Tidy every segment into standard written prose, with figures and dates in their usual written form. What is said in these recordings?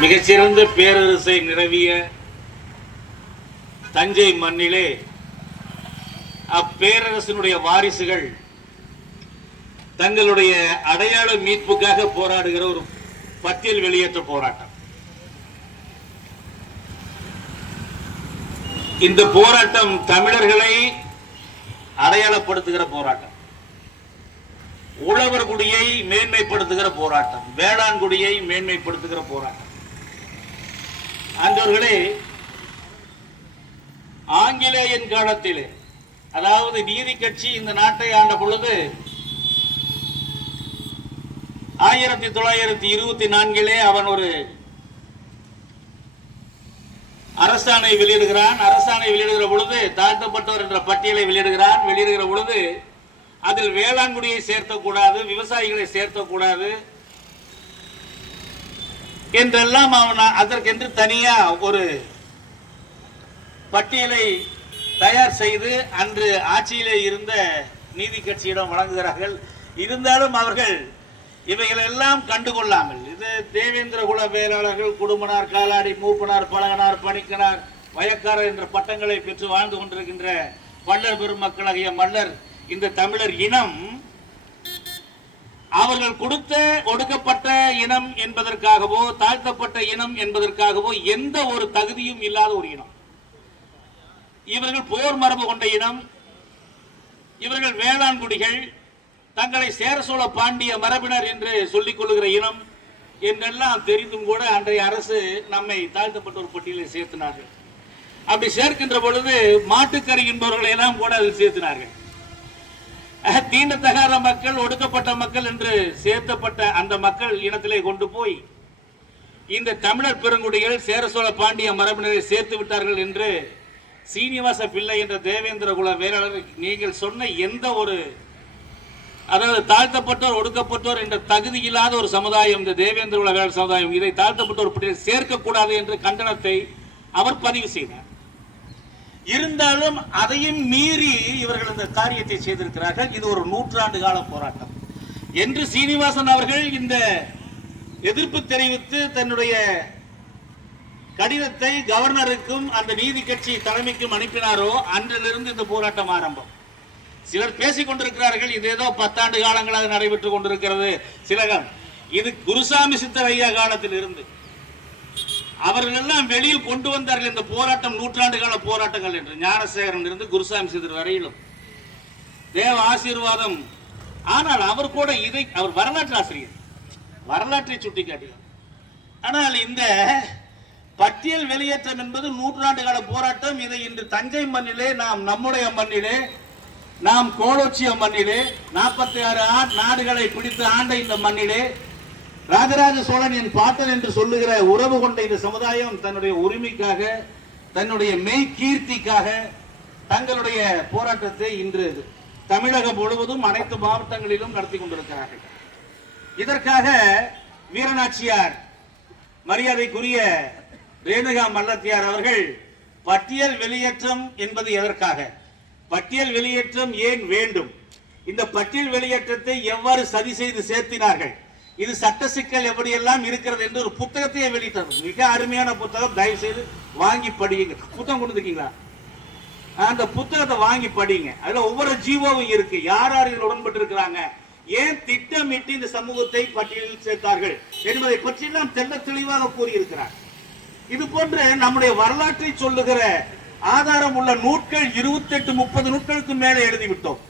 மிகச்சிறந்த பேரரசை நிறுவிய தஞ்சை மண்ணிலே அப்பேரரசனுடைய வாரிசுகள் தங்களுடைய அடையாள மீட்புக்காக போராடுகிற ஒரு பட்டியல் வெளியேற்ற போராட்டம். இந்த போராட்டம் தமிழர்களை அடையாளப்படுத்துகிற போராட்டம், உழவர் குடியை மேன்மைப்படுத்துகிற போராட்டம், வேளாண் குடியை மேன்மைப்படுத்துகிற போராட்டம். அன்றவர்களே, ஆங்கிலேயன் காலத்திலே, அதாவது நீதி கட்சி இந்த நாட்டை ஆண்ட பொழுது 1924 அவன் ஒரு அரசாணை வெளியிடுகிறான். அரசாணை வெளியிடுகிற பொழுது தாழ்த்தப்பட்டவர் என்ற பட்டியலை வெளியிடுகிறான். வெளியிடுகிற பொழுது அதில் வேளாண்குடியை சேர்த்தக்கூடாது, விவசாயிகளை சேர்த்தக்கூடாது என்றெல்லாம் அவன் அதற்கென்று தனியா ஒரு பட்டியலை தயார் செய்து அன்று ஆட்சியிலே இருந்த நீதி கட்சியிடம் வழங்குகிறார்கள். இருந்தாலும் அவர்கள் இவைகளெல்லாம் கண்டுகொள்ளாமல், இது தேவேந்திர குல வேளாளர்கள், குடும்பனார், காலாடி, மூப்பனார், பழகனார், பணிக்கனார், வயக்காரர் என்ற பட்டங்களை பெற்று வாழ்ந்து கொண்டிருக்கின்ற பல்லர் பெருமக்களாகிய மல்லர் இந்த தமிழர் இனம் அவர்கள் கொடுத்த ஒடுக்கப்பட்ட இனம் என்பதற்காகவோ தாழ்த்தப்பட்ட இனம் என்பதற்காகவோ எந்த ஒரு தகுதியும் இல்லாத ஒரு இனம். இவர்கள் போர் மரபு கொண்ட இனம், இவர்கள் வேளாண்குடிகள், தங்களை சேர சோழ பாண்டிய மரபினர் என்று சொல்லிக் கொள்ளுகிற இனம் என்றெல்லாம் தெரிந்தும் கூட அன்றைய அரசு நம்மை தாழ்த்தப்பட்ட ஒரு பட்டியலில் சேர்த்தினார்கள். அப்படி சேர்க்கின்ற பொழுது மாட்டுக்கறி என்பவர்களை எல்லாம் கூட அதில் சேர்த்தினார்கள். தீண்டத்தகாத மக்கள், ஒடுக்கப்பட்ட மக்கள் என்று சேர்த்தப்பட்ட அந்த மக்கள் இனத்திலே கொண்டு போய் இந்த தமிழர் பெருங்குடிகள் சேர சோழ பாண்டிய மரபினரை சேர்த்து விட்டார்கள் என்று சீனிவாச பிள்ளை என்ற தேவேந்திர குல வேளாளர் நீங்கள் சொன்ன எந்த ஒரு, அதாவது தாழ்த்தப்பட்டோர் ஒடுக்கப்பட்டோர் என்ற தகுதி இல்லாத ஒரு சமுதாயம் இந்த தேவேந்திர குல வேளாளர் சமுதாயம், இதை தாழ்த்தப்பட்டோர் பட்டியலில் சேர்க்கக்கூடாது என்ற கண்டனத்தை அவர் பதிவு செய்தார். இருந்தாலும் அதையும் மீறி இவர்கள் இந்த காரியத்தை செய்திருக்கிறார்கள். இது ஒரு 100 ஆண்டு கால போராட்டம் என்று சீனிவாசன் அவர்கள் இந்த எதிர்ப்பு தெரிவித்து தன்னுடைய கடிதத்தை கவர்னருக்கும் அந்த நீதி கட்சி தலைமைக்கும் அனுப்பினாரோ அன்றிலிருந்து இந்த போராட்டம் ஆரம்பம். சிலர் பேசிக் கொண்டிருக்கிறார்கள், இது ஏதோ 10 ஆண்டு காலங்களாக நடைபெற்றுக் கொண்டிருக்கிறது. சிலகம் இது குருசாமி சித்தர் ஐயா காலத்தில் இருந்து அவர்கள் எல்லாம் வெளியில் கொண்டு வந்தார்கள் இந்த போராட்டம் 100 ஆண்டு கால போராட்டங்கள் என்று. ஞானசேகரன் இருந்து குருசாமி சித்தர் வரையிலும் தேவ ஆசீர்வாதம். ஆனால் அவர் கூட இதை, அவர் வரலாற்று ஆசிரியர், வரலாற்றை சுட்டிக்காட்டினார். ஆனால் இந்த பட்டியல் வெளியேற்றம் என்பது 100 ஆண்டு கால போராட்டம். இதை இன்று தஞ்சை மண்ணிலே, நாம் நம்முடைய மண்ணிலே, நாம் கோலோச்சிய மண்ணிலே, 46 நாடுகளை பிடித்து ஆண்ட இந்த மண்ணிலே ராஜராஜ சோழன் என் பாட்டன் என்று சொல்லுகிற உறவு கொண்ட இந்த சமுதாயம் தன்னுடைய உரிமைக்காக, தன்னுடைய மெய் கீர்த்திக்காக தங்களுடைய போராட்டத்தை இன்று தமிழகம் முழுவதும் அனைத்து மாவட்டங்களிலும் நடத்தி கொண்டிருக்கிறார்கள். இதற்காக வீரநாச்சியார், மரியாதைக்குரிய ரேணுகா மல்லத்தியார் அவர்கள் பட்டியல் வெளியேற்றம் என்பது எதற்காக, பட்டியல் வெளியேற்றம் ஏன் வேண்டும், இந்த பட்டியல் வெளியேற்றத்தை எவ்வாறு சதி செய்து சேர்த்தினார்கள், இது சட்ட சிக்கல் எப்படியெல்லாம் இருக்கிறது என்று ஒரு புத்தகத்தையே வெளியிட்டார். மிக அருமையான புத்தகம், தயவு செய்து வாங்கி படியுங்க. புத்தகம் கொடுத்துருக்கீங்களா? அந்த புத்தகத்தை வாங்கி படிங்க. அதுல ஒவ்வொரு ஜீவோவும் இருக்கு, யார் யார் இதில் உடன்பட்டு இருக்கிறாங்க, ஏன் திட்டமிட்டு இந்த சமூகத்தை பட்டியலில் சேர்த்தார்கள் என்பதை பற்றி எல்லாம் தெள்ள தெளிவாக கூறியிருக்கிறார். இது போன்று நம்முடைய வரலாற்றை சொல்லுகிற ஆதாரம் உள்ள நூட்கள் 28-30 நூட்களுக்கு மேலே எழுதிவிட்டோம்.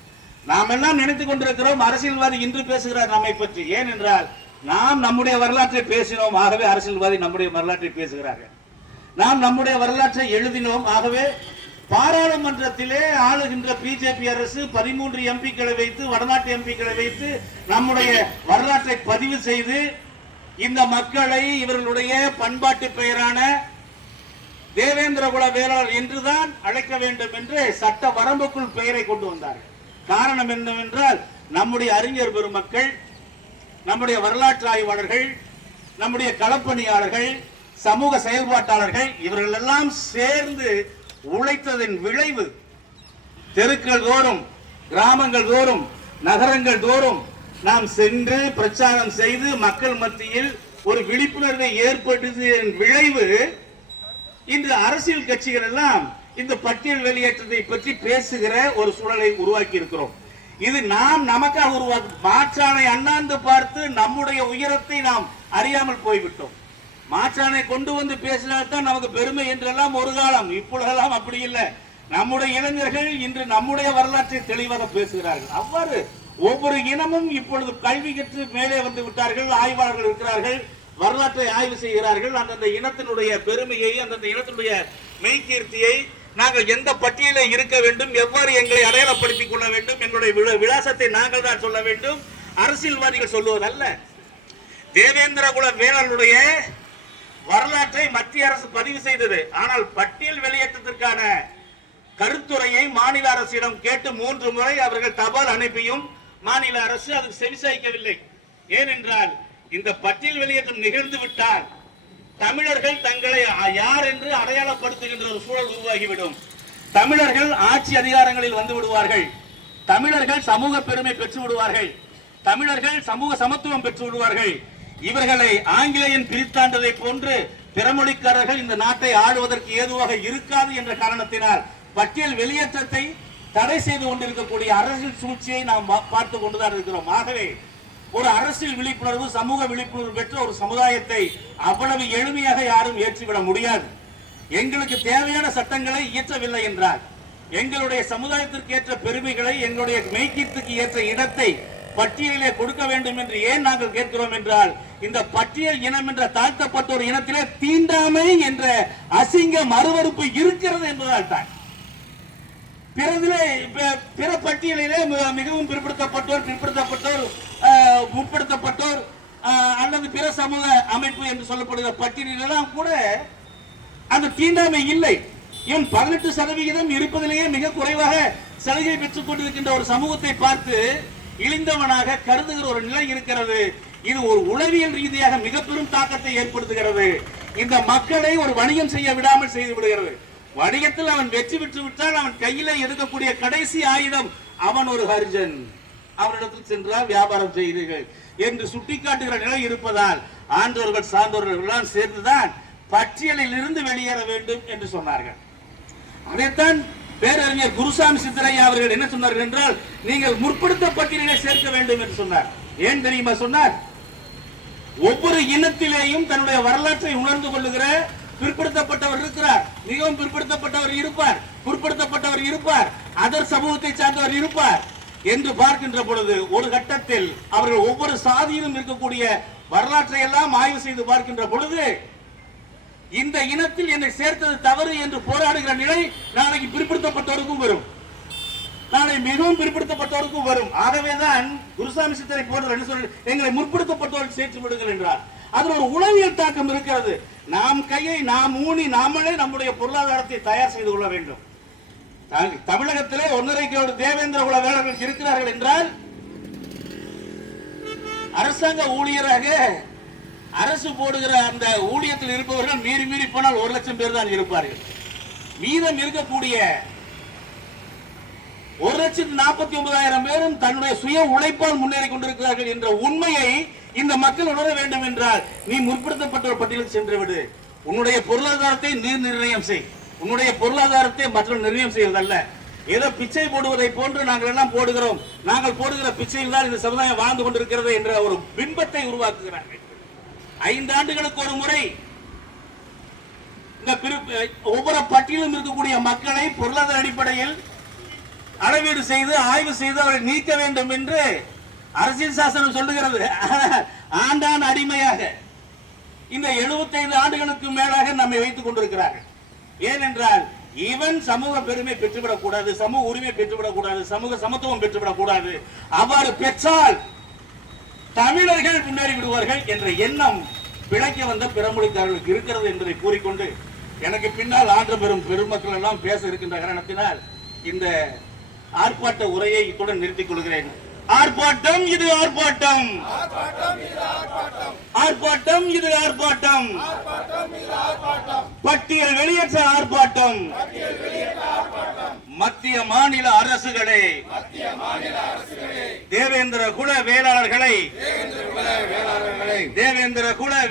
நாம் எல்லாம் நினைத்துக் கொண்டிருக்கிறோம் அரசியல்வாதி இன்று பேசுகிறார் நம்மை பற்றி. ஏனென்றால் நாம் நம்முடைய வரலாற்றை பேசினோம், ஆகவே அரசியல்வாதி நம்முடைய வரலாற்றை பேசுகிறார்கள். நாம் நம்முடைய வரலாற்றை எழுதினோம், ஆகவே பாராளுமன்றத்திலே ஆளுகின்ற பிஜேபி அரசு 13 எம்பிக்களை வைத்து, வடநாட்டு எம்பிக்களை வைத்து நம்முடைய வரலாற்றை பதிவு செய்து இந்த மக்களை இவர்களுடைய பண்பாட்டு பெயரான தேவேந்திர குல வேளாளர் என்றுதான் அழைக்க வேண்டும் என்று சட்ட வரம்புக்குள் பெயரை கொண்டு வந்தார்கள். காரணம் என்னவென்றால் நம்முடைய அறிஞர் பெருமக்கள், நம்முடைய வரலாற்று ஆய்வாளர்கள், நம்முடைய களப்பணியாளர்கள், சமூக செயல்பாட்டாளர்கள் இவர்கள் எல்லாம் சேர்ந்து உழைத்ததின் விளைவு தெருக்கள் தோறும், கிராமங்கள் தோறும், நகரங்கள் தோறும் நாம் சென்று பிரச்சாரம் செய்து மக்கள் மத்தியில் ஒரு விழிப்புணர்வை ஏற்படுத்தியதன் விளைவு இன்று அரசியல் கட்சிகள் எல்லாம் இந்த பட்டியல் வெளியேற்றத்தை பற்றி பேசுகிற ஒரு சூழலை உருவாக்கி இருக்கிறோம். இது நாம் நமக்காக உருவாக்கி மாற்றானை அண்ணாந்து பார்த்து நம்முடைய உயரத்தை நாம் அறியாமல் போய்விட்டோம். மாற்றானை கொண்டு வந்து பேசினால்தான் நமக்கு பெருமை என்றெல்லாம் ஒரு காலம். இப்பொழுதெல்லாம் அப்படி இல்லை. நம்முடைய இளைஞர்கள் இன்று நம்முடைய வரலாற்றை தெளிவாக பேசுகிறார்கள். அவ்வாறு ஒவ்வொரு இனமும் இப்பொழுது கல்வி கற்று மேலே வந்து விட்டார்கள். ஆய்வாளர்கள் இருக்கிறார்கள், வரலாற்றை ஆய்வு செய்கிறார்கள். அந்தந்த இனத்தினுடைய பெருமையை, அந்தந்த இனத்தினுடைய மெய்கீர்த்தியை, நாங்கள் எந்த பட்டியலில் இருக்க வேண்டும், எவ்வாறு எங்களை அடையாளப்படுத்திக் கொள்ள வேண்டும், எங்களுடைய விலாசத்தை நாங்கள் தான் சொல்ல வேண்டும், அரசியல்வாதிகள் சொல்லுவதல்ல. தேவேந்திர குல வேளாளருடைய வரலாற்றை மத்திய அரசு பதிவு செய்தது. ஆனால் பட்டியல் வெளியேற்றத்திற்கான கருத்துரையை மாநில அரசிடம் கேட்டு 3 முறை அவர்கள் தபால் அனுப்பியும் மாநில அரசு அதுக்கு செவிசாய்க்கவில்லை. ஏனென்றால் இந்த பட்டியல் வெளியேற்றம் நிகழ்ந்து விட்டால் தமிழர்கள் தங்களை யார் என்று அடையாளப்படுத்துகின்ற ஒரு சூழல் உருவாகிவிடும். தமிழர்கள் ஆட்சி அதிகாரங்களில் வந்து விடுவார்கள். தமிழர்கள் சமூக பெருமை பெற்று விடுவார்கள். தமிழர்கள் சமூக சமத்துவம் பெற்று விடுவார்கள். இவர்களை ஆங்கிலேயன் பிரித்தாண்டதை போன்று பிறமொழிக்காரர்கள் இந்த நாட்டை ஆளுவதற்கு ஏதுவாக இருக்காது என்ற காரணத்தினால் பட்டியல் வெளியேற்றத்தை தடை செய்து கொண்டிருக்கக்கூடிய அரசியல் சூழ்ச்சியை நாம் பார்த்து கொண்டுதான் இருக்கிறோம். ஆகவே ஒரு அரசியல் விழிப்புணர்வு, சமூக விழிப்புணர்வு பெற்ற ஒரு சமுதாயத்தை அவ்வளவு எளிமையாக யாரும் ஏற்றிவிட முடியாது. எங்களுக்கு தேவையான சட்டங்களை இயற்றவில்லை என்றால், எங்களுடைய சமுதாயத்திற்கு ஏற்ற பெருமைகளை, எங்களுடைய மெய்க்கீர்த்திக்கு ஏற்ற இடத்தை பட்டியலிலே கொடுக்க வேண்டும் என்று ஏன் நாங்கள் கேட்கிறோம் என்றால், இந்த பட்டியல் இனம் என்ற தாழ்த்தப்பட்ட ஒரு இனத்திலே தீண்டாமை என்ற அசிங்க மறுவறுப்பு இருக்கிறது என்பதால் தான். பிற பட்டியலிலே மிகவும் பிற்படுத்தப்பட்டோர், முற்படுத்தப்பட்டோர் அல்லது பிற சமூக அமைப்பு என்று சொல்லப்படுகிற பட்டியலெல்லாம் கூட அந்த தீண்டாமை இல்லை. இவன் 18% இருப்பதிலேயே மிக குறைவாக சலுகை பெற்றுக் கொண்டிருக்கின்ற ஒரு சமூகத்தை பார்த்து இழிந்தவனாக கருதுகிற ஒரு நிலை இருக்கிறது. இது ஒரு உளவியல் ரீதியாக மிக பெரும் தாக்கத்தை ஏற்படுத்துகிறது. இந்த மக்களை ஒரு வணிகம் செய்ய விடாமல் செய்து விடுகிறது. வணிகத்தில் அவன் வெற்றி பெற்று விட்டால் அவன் கையில எடுக்கக்கூடிய கடைசி ஆயுதம் அவன் ஒரு ஹரிஜன், அவனிடத்தில் சென்றால் வியாபாரம் செய்கிறீர்கள் என்று சுட்டிக்காட்டுகிற நிலை இருப்பதால் ஆண்டவர்கள் சார்ந்தவர்கள் எல்லாம் சேர்ந்துதான் பட்டியலில் இருந்து வெளியேற வேண்டும் என்று சொன்னார்கள். அதைத்தான் பேரறிஞர் குருசாமி சித்தரையா அவர்கள் என்ன சொன்னார்கள் என்றால், நீங்கள் முற்படுத்த பட்டியலிலே சேர்க்க வேண்டும் என்று சொன்னார். ஏன் தெரியுமா சொன்னார்? ஒவ்வொரு இனத்திலேயும் தன்னுடைய வரலாற்றை உணர்ந்து கொள்ளுகிற பிற்படுத்தப்பட்டவர் இருக்கிறார், மிகவும் பிற்படுத்தப்பட்டவர் இருப்பார், பிற்படுத்தப்பட்டவர் இருப்பார், அதர் சமூகத்தை சார்ந்தவர் இருப்பார் என்று பார்க்கின்ற பொழுது ஒரு கட்டத்தில் அவர்கள் ஒவ்வொரு சாதியிலும் இருக்கக்கூடிய வரலாற்றை எல்லாம் ஆய்வு செய்து பார்க்கின்ற பொழுது இந்த இனத்தில் என்னை சேர்த்தது தவறு என்று போராடுகிற நிலை நாளைக்கு பிற்படுத்தப்பட்டவருக்கும் வரும், நாளை மிகவும் பிற்படுத்தப்பட்டவருக்கும் வரும். ஆகவேதான் குருசாமி சித்தரை போன்ற என்ன சொல்ற, எங்களை முற்படுத்தப்பட்டவர்கள் சேர்த்து விடுங்கள் என்றார். அதில் ஒரு உளவியல் தாக்கம் இருக்கிறது. நாம் கையை நாம் ஊனி நாமளே நம்முடைய பொருளாதாரத்தை தயார் செய்து கொள்ள வேண்டும். தமிழகத்திலே 1.5 கோடி தேவேந்திர குல வேளாளர்கள் இருக்கிறார்கள் என்றால் அரசாங்க ஊழியராக அரசு போடுகிற அந்த ஊழியத்தில் இருப்பவர்கள் மீறி போனால் 1 லட்சம் பேர் தான் இருப்பார்கள். மீதம் இருக்கக்கூடிய 1,49,000 பேரும் தன்னுடைய சுய உழைப்பால் முன்னேறி கொண்டிருக்கிறார்கள் என்ற உண்மையை இந்த மக்கள் உணர வேண்டும் என்றால், நீ முற்படுத்தப்பட்ட ஒரு பட்டியலில் சென்று விடு. உன்னுடைய பொருளாதாரத்தை நீ நிர்ணயம் செய். உன்னுடைய பொருளாதாரத்தை மற்றவர்கள் நிர்ணயம் செய்வதல்ல. ஏதோ பிச்சை போடுவதை போன்று நாங்கள் எல்லாம் போடுகிறோம், நாங்கள் போடுகிற பிச்சையில் தான் இந்த சமுதாயம் வாழ்ந்து கொண்டிருக்கிறது என்ற ஒரு பிம்பத்தை உருவாக்குகிறார்கள். 5 ஆண்டுகளுக்கு ஒரு முறை இந்த ஒவ்வொரு பட்டியலும் இருக்கக்கூடிய மக்களை பொருளாதார அடிப்படையில் அளவீடு செய்து ஆய்வு செய்து அவரை நீக்க வேண்டும் என்று அரசியல் சாசனம் சொல்லுகிறது. ஆண்டான் அடிமையாக இந்த 75 ஆண்டுகளுக்கு மேலாக நம்மை வைத்துக் கொண்டிருக்கிறார்கள். ஏனென்றால் இவன் சமூக பெருமை பெற்றுவிடக் கூடாது, சமூக உரிமை பெற்றுவிடக் கூடாது, சமூக சமத்துவம் பெற்றுவிடக் கூடாது, அவ்வாறு பெற்றால் தமிழர்கள் முன்னேறி விடுவார்கள் என்ற எண்ணம் பிழைக்க வந்த பிறமொழிக்காரர்களுக்கு இருக்கிறது என்பதை கூறிக்கொண்டு, எனக்கு பின்னால் ஆற்ற பெறும் பெருமக்கள் எல்லாம் பேச இருக்கின்ற காரணத்தினால் இந்த ஆர்ப்பாட்ட உரையை இத்துடன் நிறுத்திக் கொள்கிறேன். ஆர்ப்பாட்டம் இது ஆர்ப்பாட்டம், ஆர்ப்பாட்டம் இது ஆர்ப்பாட்டம், பட்டியல் வெளியேற்ற ஆர்ப்பாட்டம், மத்திய மாநில அரசுகளே தேவேந்திர குல வேளாளர்களை தேவேந்திர குல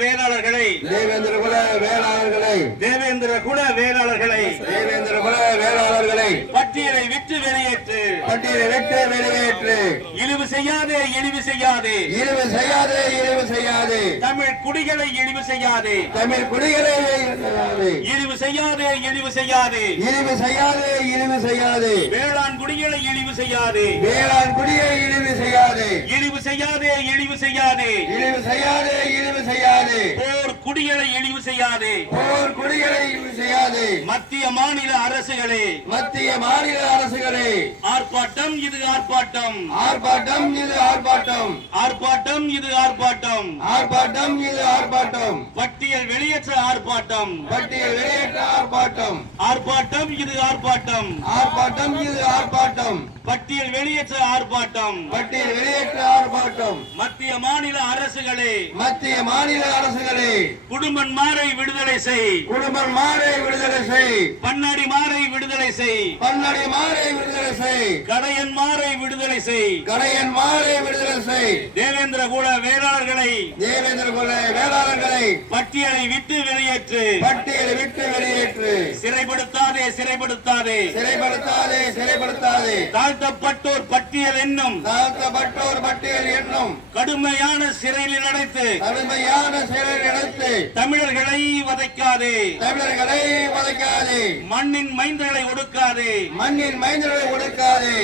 வேளாளர்களை தேவேந்திர குல வேளாளர்களை தேவேந்திர குல வேளாளர்களை தேவேந்திர குல வேளாளர்களை பட்டியலை விட்டு வெளியேற்று பட்டியலை விட்டு வெளியேற்று. இழிவு செய்யாதே இழிவு செய்யாதே இழிவு செய்யாதே இழிவு செய்யாதே தமிழ் குடிகளை இழிவு செய்யாதே தமிழ் குடிகளை செய்யாதே இழிவு செய்யாதே இழிவு செய்யாதே இழிவு செய்யாதே இழிவு செய்யாதே வேளாண் குடிகளை இழிவு செய்யாதே வேளாண் குடியை இழிவு செய்யாதே இழிவு செய்யாதே இழிவு செய்யாதே இழிவு செய்யாதே இழிவு செய்யாதே போர் குடிகளை இழிவு செய்யாதே போர் குடிகளை இழிவு செய்யாதே. மத்திய மாநில அரசுகளே மத்திய மாநில அரசுகளே ஆர்ப்பாட்டம் இது ஆர்ப்பாட்டம் ஆர்ப்பாட்டம் இது ஆர்ப்பாட்டம் ஆர்ப்பாட்டம் இது ஆர்ப்பாட்டம் ஆர்ப்பாட்டம் இது ஆர்ப்பாட்டம் பட்டியல் வெளியேற்ற ஆர்ப்பாட்டம் பட்டியல் வெளியேற்ற ஆர்ப்பாட்டம் ஆர்ப்பாட்டம் இது ஆர்ப்பாட்டம் ஆர்ப்பாட்டம் இது ஆர்ப்பாட்டம் பட்டியல் வெளியேற்ற ஆர்ப்பாட்டம் பட்டியல் வெளியேற்ற ஆர்ப்பாட்டம். மத்திய மாநில அரசுகளே மத்திய மாநில அரசுகளே குடும்பன்மாரை விடுதலை செய் குடும்பம் மாறை விடுதலை செய் பன்னாடி மாரை விடுதலை செய் பன்னடி மாறை விடுதலை செய் கடையன் மாரை விடுதலை செய் கடையன் மாறை விடுதலை செய். தேவேந்திர குல வேளாளர்களை தேவேந்திர குல வேளாளர்களை பட்டியலை விட்டு வெளியேற்று பட்டியலை விட்டு வெளியேற்று. சிறைப்படுத்தாதே சிறைப்படுத்தாதே சிறைப்படுத்தாதே சிறைப்படுத்தாதே தாழ்த்தப்பட்டோர் பட்டியல் என்னும் தாழ்த்தப்பட்டோர் பட்டியல் என்னும் கடுமையான சிறையில் அடைத்து கடுமையான சிறையில் அடைத்து தமிழர்களை வதைக்காதே தமிழர்களை வதைக்காதே மண்ணின் மைந்தர்களை ஒடுக்காதே மண்ணின் மைந்தர்களை ஒடுக்காதே.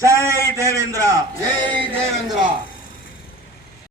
ஜெய் தேவேந்திரா ஜெய் தேவேந்திரா.